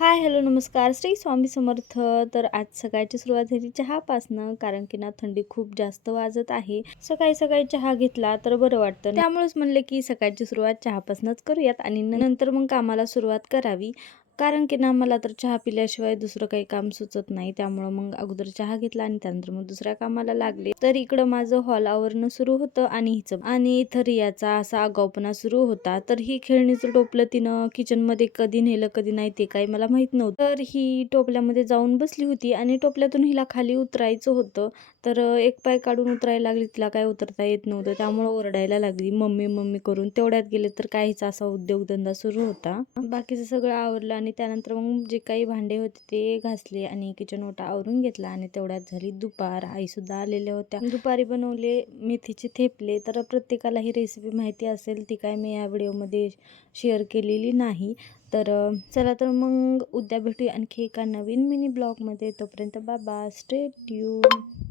Hi hello नमस्कार. श्री स्वामी समर्थ. तर आज सकाळची सुरुवात झाली चहापासनं कारण की ना थंडी खूप जास्त वाजत आहे. सकाळी सकाळी चहा घेतला तर बरं वाटतं. त्यामुळेच म्हणले की सकाळची सुरुवात चहापासूनच करूयात आणि नंतर मग कामाला सुरुवात करावी. कारण की ना मला तर चहा पिल्याशिवाय दुसरं काही काम सुचत नाही. त्यामुळं मग अगोदर चहा घेतला आणि त्यानंतर मग दुसऱ्या कामाला लागले. तर इकडं माझं हॉल आवरणं सुरू होतं आणि हिचं आणि इथं रियाचा असा आगाऊपणा सुरू होता. तर ही खेळणीचं टोपलं तिनं किचनमध्ये कधी नेलं कधी नाही ते काही मला माहीत नव्हतं. तर ही टोपल्यामध्ये जाऊन बसली होती आणि टोपल्यातून हिला खाली उतरायचं होतं. तर एक पाय काढून उतरायला लागली तिला काय उतरता येत नव्हतं. त्यामुळं ओरडायला लागली मम्मी मम्मी करून. तेवढ्यात गेले तर काहीच असा उद्योगधंदा सुरू होता. बाकीचं सगळं आवरलं आणि त्यानंतर मग जे काही भांडे होते ते घासले आणि किचन ओटा आवरून घेतला आणि तेवढ्यात झाली दुपार. आईसुद्धा आलेल्या होत्या. दुपारी बनवले मेथीचे थेपले. तर प्रत्येकाला ही रेसिपी माहिती असेल ती काय मी या व्हिडिओमध्ये शेअर केलेली नाही. तर चला तर मग उद्या भेटूया आणखी एका नवीन मिनी ब्लॉगमध्ये तोपर्यंत बाबा स्टे ट्यून